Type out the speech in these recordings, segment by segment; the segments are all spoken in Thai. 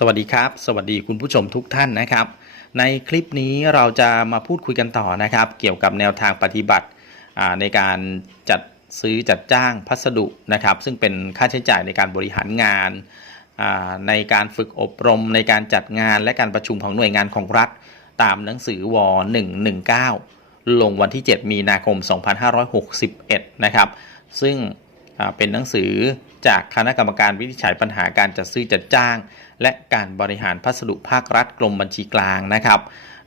สวัสดีครับ สวัสดีคุณผู้ชมทุกท่านนะครับ ในคลิปนี้เราจะมาพูดคุยกันต่อนะครับ เกี่ยวกับแนวทางปฏิบัติในการจัดซื้อจัดจ้างพัสดุนะครับ ซึ่งเป็นค่าใช้จ่ายในการบริหารงานในการฝึกอบรมในการจัดงานและการประชุมของหน่วยงานของรัฐ ตามหนังสือว119 ลงวันที่ 7 มีนาคม 2561 นะครับ ซึ่งเป็นหนังสือจากคณะกรรมการวินิจฉัยปัญหาการจัดซื้อจัดจ้าง และการบริหารพัสดุภาครัฐกรมบัญชีกลางนะครับ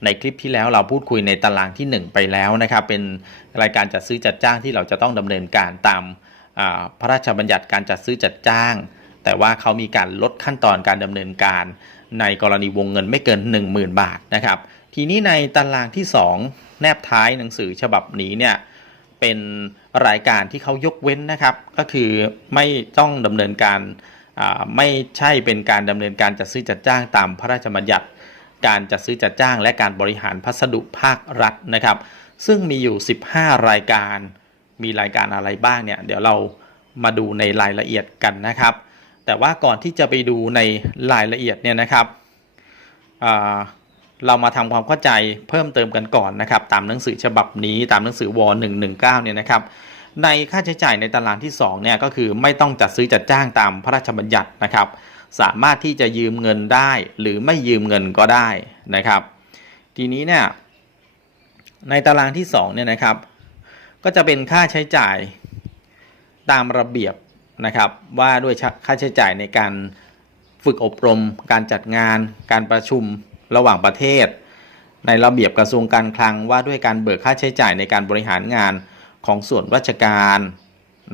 ในคลิปที่แล้วเราพูดคุยในตารางที่ 1 ไปแล้วนะครับ เป็นรายการจัดซื้อจัดจ้างที่เราจะต้องดำเนินการตามพระราชบัญญัติการจัดซื้อจัดจ้าง แต่ว่าเขามีการลดขั้นตอนการดำเนินการในกรณีวงเงินไม่เกิน 10,000 บาทนะครับ ทีนี้ในตารางที่ 2 แนบท้ายหนังสือฉบับนี้เนี่ยเป็นรายการที่เขายกเว้นนะครับ ก็คือไม่ต้องดำเนินการ ไม่ใช่เป็นการดำเนินการจัดซื้อจัดจ้างตามพระราชบัญญัติ การจัดซื้อจัดจ้าง และการบริหารพัสดุภาครัฐนะครับ ซึ่งมีอยู่ 15 รายการ มีรายการอะไรบ้างเนี่ยเดี๋ยวเรามาดูในรายละเอียดกันนะครับ แต่ว่าก่อนที่จะไปดูในรายละเอียดเนี่ยนะครับเรามาทำความเข้าใจเพิ่มเติมกันก่อนนะครับ ตามหนังสือฉบับนี้ตามหนังสือว119เนี่ยนะครับ ในค่าใช้จ่ายในตารางที่2เนี่ยก็คือไม่ต้องจัดซื้อจัดจ้างตามพระราชบัญญัตินะครับ สามารถที่จะยืมเงินได้หรือไม่ยืมเงินก็ได้นะครับ ทีนี้เนี่ยในตารางที่2เนี่ยนะครับ ก็จะเป็นค่าใช้จ่ายตามระเบียบนะครับ ว่าด้วยค่าใช้จ่ายในการฝึกอบรม การจัดงาน การประชุมระหว่างประเทศ ในระเบียบกระทรวงการคลังว่าด้วยการเบิกค่าใช้จ่ายในการบริหารงาน ของส่วนราชการ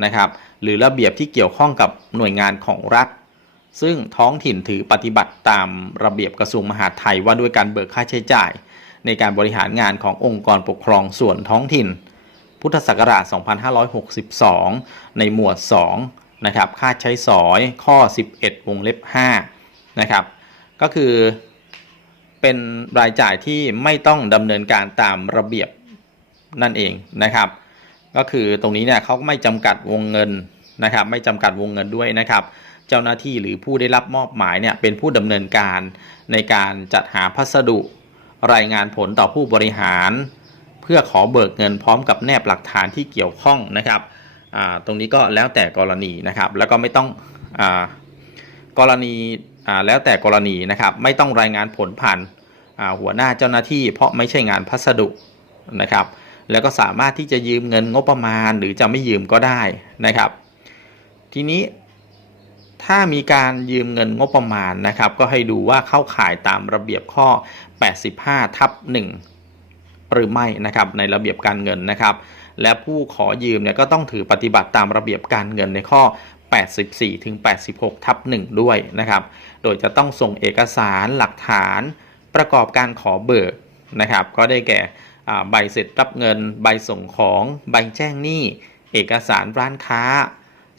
นะครับ หรือระเบียบที่เกี่ยวข้องกับหน่วยงานของรัฐ ซึ่งท้องถิ่นถือปฏิบัติตามระเบียบกระทรวงมหาดไทยว่าด้วยการเบิกค่าใช้จ่าย ในการบริหารงานขององค์กรปกครองส่วนท้องถิ่น พุทธศักราช 2562 ในหมวด 2 นะครับ ค่าใช้สอยข้อ 11 วงเล็บ 5 นะครับ ก็คือเป็นรายจ่ายที่ไม่ต้องดำเนินการตามระเบียบนั่นเองนะครับ ก็คือตรงนี้เนี่ยเขาไม่จำกัดวงเงินนะครับ ไม่จำกัดวงเงินด้วยนะครับ เจ้าหน้าที่หรือผู้ได้รับมอบหมายเนี่ยเป็นผู้ดำเนินการในการจัดหาพัสดุ รายงานผลต่อผู้บริหาร เพื่อขอเบิกเงินพร้อมกับแนบหลักฐานที่เกี่ยวข้องนะครับตรงนี้ก็แล้วแต่กรณีนะครับ แล้วก็ไม่ต้องอกรณีแล้วแต่กรณีนะครับ ไม่ต้องรายงานผลผ่านหัวหน้าเจ้าหน้าที่ เพราะไม่ใช่งานพัสดุนะครับ แล้วก็สามารถที่จะยืมเงินงบประมาณหรือจะไม่ยืมก็ได้นะครับ ทีนี้ถ้ามีการยืมเงินงบประมาณนะครับ ก็ให้ดูว่าเข้าข่ายตามระเบียบข้อ 85 ทับ1หรือไม่นะครับในระเบียบการเงินนะครับ และผู้ขอยืมเนี่ยก็ต้องถือปฏิบัติตามระเบียบการเงินในข้อ 84ถึง86 ทับ1ด้วยนะครับ โดยจะต้องส่งเอกสารหลักฐานประกอบการขอเบิกนะครับ ก็ได้แก่ ใบเสร็จรับเงิน ใบส่งของ ใบแจ้งหนี้ เอกสารร้านค้า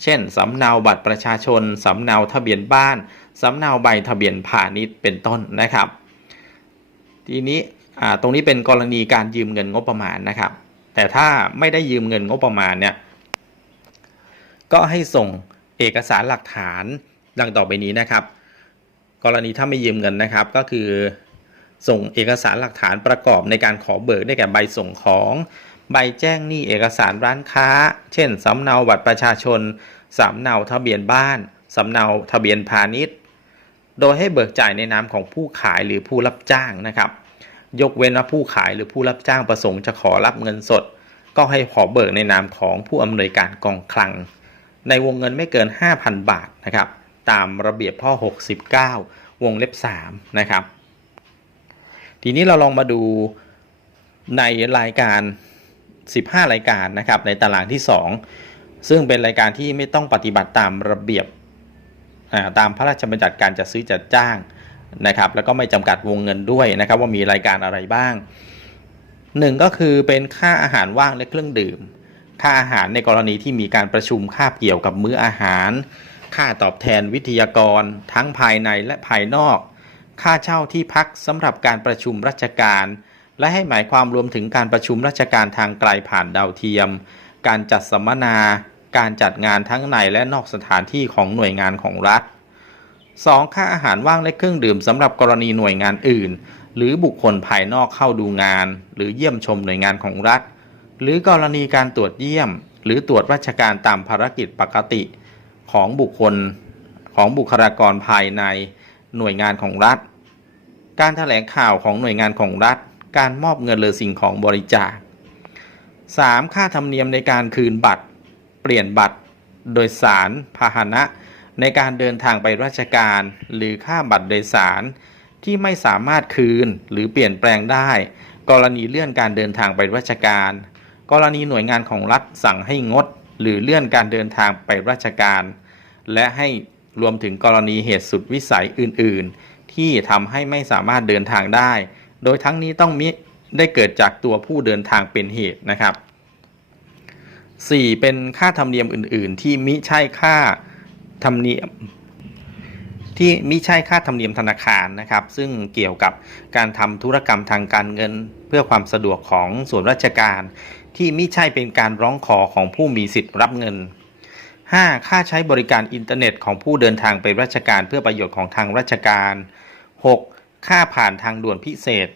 เช่น สำเนาบัตรประชาชน สำเนาทะเบียนบ้าน สำเนาใบทะเบียนพาณิชย์เป็นต้นนะครับ ทีนี้ตรงนี้เป็นกรณีการยืมเงินงบประมาณนะครับ แต่ถ้าไม่ได้ยืมเงินงบประมาณเนี่ยก็ให้ส่งเอกสารหลักฐานดังต่อไปนี้นะครับ กรณีถ้าไม่ยืมเงินนะครับก็คือ ส่งเอกสารหลักฐานประกอบในการขอเบิกได้แก่ใบส่งของ ใบแจ้งหนี้เอกสารร้านค้า เช่นสำเนาบัตรประชาชนสำเนาทะเบียนบ้านสำเนาทะเบียนพาณิชย์ โดยให้เบิกจ่ายในนามของผู้ขายหรือผู้รับจ้างนะครับ ยกเว้นว่าผู้ขายหรือผู้รับจ้างประสงค์จะขอรับเงินสด ก็ให้ขอเบิกในนามของผู้อำนวยการกองคลัง ในวงเงินไม่เกิน 5,000 บาทนะครับ ตามระเบียบข้อ 69 วงเล็บ3นะครับ ทีนี้เราลองมาดูในรายการ 15 รายการนะครับในตารางที่ 2 ซึ่งเป็นรายการที่ไม่ต้องปฏิบัติตามระเบียบตามพระราชบัญญัติการจัดซื้อจัดจ้างนะครับแล้วก็ไม่จำกัดวงเงินด้วยนะครับว่ามีรายการอะไรบ้างหนึ่งก็คือเป็นค่าอาหารว่างและเครื่องดื่ม ค่าอาหารในกรณีที่มีการประชุมคาบเกี่ยวกับมื้ออาหาร ค่าตอบแทนวิทยากร ทั้งภายในและภายนอก ค่าเช่าที่พักสำหรับการประชุมราชการ และให้หมายความรวมถึงการประชุมราชการทางไกลผ่านดาวเทียม การจัดสัมมนา การจัดงานทั้งในและนอกสถานที่ของหน่วยงานของรัฐ 2. ค่าอาหารว่างและเครื่องดื่มสำหรับกรณีหน่วยงานอื่น หรือบุคคลภายนอกเข้าดูงาน หรือเยี่ยมชมหน่วยงานของรัฐ หรือกรณีการตรวจเยี่ยม หรือตรวจราชการตามภารกิจปกติของบุคคลของบุคลากรภายในหน่วยงานของรัฐ การแถลงข่าวของหน่วยงานของรัฐ การมอบเงินหรือสิ่งของบริจาค 3. ค่าธรรมเนียมในการคืนบัตร เปลี่ยนบัตร โดยสารพาหนะ ในการเดินทางไปราชการ หรือค่าบัตรโดยสาร ที่ไม่สามารถคืนหรือเปลี่ยนแปลงได้ กรณีเลื่อนการเดินทางไปราชการ กรณีหน่วยงานของรัฐสั่งให้งด หรือเลื่อนการเดินทางไปราชการ และให้รวมถึงกรณีเหตุสุดวิสัยอื่น ๆ ที่ทำให้ไม่สามารถเดินทางได้ โดยทั้งนี้ต้องมิได้เกิดจากตัวผู้เดินทางเป็นเหตุนะครับ 4. เป็นค่าธรรมเนียมอื่น ๆ ที่มิใช่ค่าธรรมเนียมที่มิใช่ค่าธรรมเนียมธนาคารนะครับ ซึ่งเกี่ยวกับการทำธุรกรรมทางการเงิน เพื่อความสะดวกของส่วนราชการ ที่มิใช่เป็นการร้องขอของผู้มีสิทธิ์รับเงิน 5. ค่าใช้บริการอินเทอร์เน็ตของผู้เดินทางไปราชการเพื่อประโยชน์ของทางราชการ 6. ค่าผ่านทางด่วนพิเศษ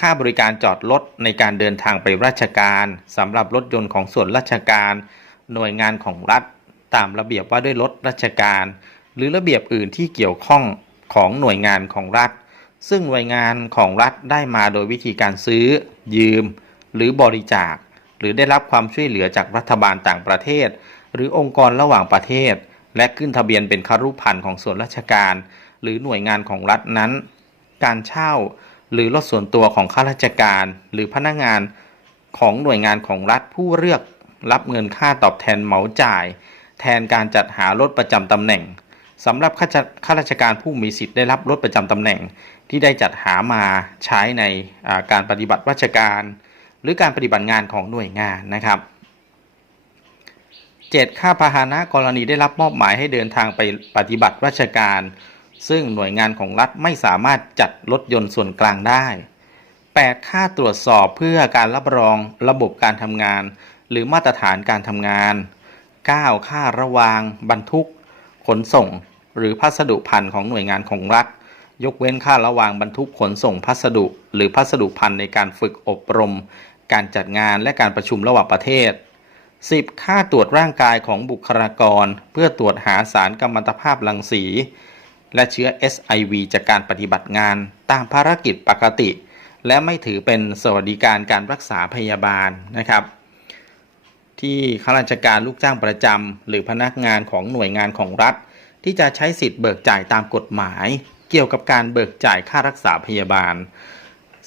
ค่าบริการจอดรถในการเดินทางไปราชการสำหรับรถยนต์ของส่วนราชการ หน่วยงานของรัฐ ตามระเบียบว่าด้วยรถราชการ หรือระเบียบอื่นที่เกี่ยวข้องของหน่วยงานของรัฐ ซึ่งหน่วยงานของรัฐได้มาโดยวิธีการซื้อ ยืม หรือบริจาค หรือได้รับความช่วยเหลือจากรัฐบาลต่างประเทศ หรือองค์กรระหว่างประเทศ และขึ้นทะเบียนเป็นคารุพันธ์ของส่วนราชการ หรือหน่วยงานของรัฐนั้น การเช่า หรือรถส่วนตัวของข้าราชการ หรือพนักงานของหน่วยงานของรัฐผู้เลือกรับเงินค่าตอบแทนเหมาจ่าย แทนการจัดหารถประจำตำแหน่งสำหรับข้าราชการผู้มีสิทธิ์ได้รับรถประจำตำแหน่งที่ได้จัดหามาใช้ในการปฏิบัติราชการ หรือการปฏิบัติงานของหน่วยงานนะครับ 7. ค่าพาหนะกรณีได้รับมอบหมายให้เดินทางไปปฏิบัติราชการ ซึ่งหน่วยงานของรัฐไม่สามารถจัดรถยนต์ส่วนกลางได้ 8. ค่าตรวจสอบเพื่อการรับรองระบบการทำงาน หรือมาตรฐานการทำงาน 9. ค่าระวาง บรรทุก ขนส่ง หรือพัสดุพันธ์ของหน่วยงานของรัฐ ยกเว้นค่าระวางบรรทุกขนส่งพัสดุ หรือพัสดุพันธ์ในการฝึกอบรม การจัดงานและการประชุมระหว่างประเทศ 10. ค่าตรวจร่างกายของบุคลากร เพื่อตรวจหาสารกัมมันตภาพรังสี และเชื้อ SIV จากการปฏิบัติงานตามภารกิจปกติ และไม่ถือเป็นสวัสดิการการรักษาพยาบาลนะครับ ที่ข้าราชการลูกจ้างประจำหรือพนักงานของหน่วยงานของรัฐ ที่จะใช้สิทธิ์เบิกจ่ายตามกฎหมาย เกี่ยวกับการเบิกจ่ายค่ารักษาพยาบาล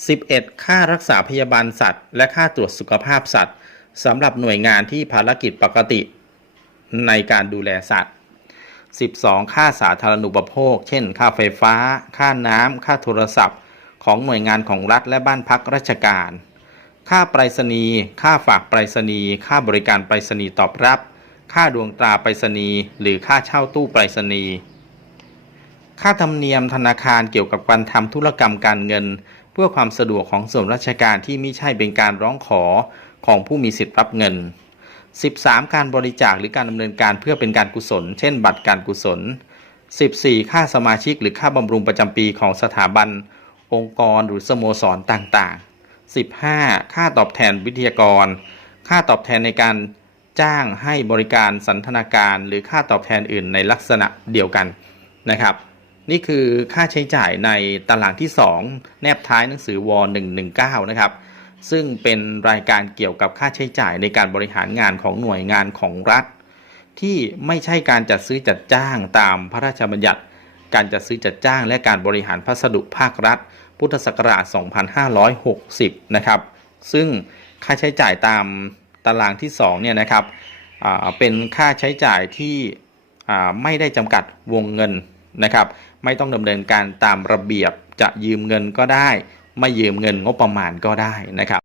11. ค่ารักษาพยาบาลสัตว์ และค่าตรวจสุขภาพสัตว์สำหรับหน่วยงานที่ภารกิจปกติในการดูแลสัตว์ 12. ค่าสาธารณูปโภค เช่น ค่าไฟฟ้า ค่าน้ำ ค่าโทรศัพท์ ของหน่วยงานของรัฐและบ้านพักราชการ ค่าไปรษณีย์ ค่าฝากไปรษณีย์ ค่าบริการไปรษณีย์ตอบรับ ค่าดวงตราไปรษณีย์ หรือค่าเช่าตู้ไปรษณีย์ ค่าธรรมเนียมธนาคารเกี่ยวกับการทำธุรกรรมการเงิน เพื่อความสะดวกของส่วนราชการที่ไม่ใช่เป็นการร้องขอของผู้มีสิทธิ์รับเงิน 13. การบริจาคหรือการดำเนินการเพื่อเป็นการกุศล เช่น บัตรการกุศล 14. ค่าสมาชิกหรือค่าบำรุงประจำปีของสถาบัน องค์กรหรือสโมสรต่างๆ 15. ค่าตอบแทนวิทยากร ค่าตอบแทนในการจ้างให้บริการสันทนาการ หรือค่าตอบแทนอื่นในลักษณะเดียวกันนะครับ นี่คือค่าใช้จ่ายในตารางที่ 2 แนบท้ายหนังสือว119 นะครับ ซึ่งเป็นรายการเกี่ยวกับค่าใช้จ่ายในการบริหารงานของหน่วยงานของรัฐ ที่ไม่ใช่การจัดซื้อจัดจ้างตามพระราชบัญญัติ การจัดซื้อจัดจ้างและการบริหารพัสดุภาครัฐ พุทธศักราช 2560 นะครับ ซึ่งค่าใช้จ่ายตามตารางที่2เนี่ยนะครับเป็นค่าใช้จ่ายที่ไม่ได้จำกัดวงเงิน นะครับ ไม่ต้องดำเนินการตามระเบียบจะยืมเงินก็ได้ ไม่ยืมเงินงบประมาณก็ได้นะครับ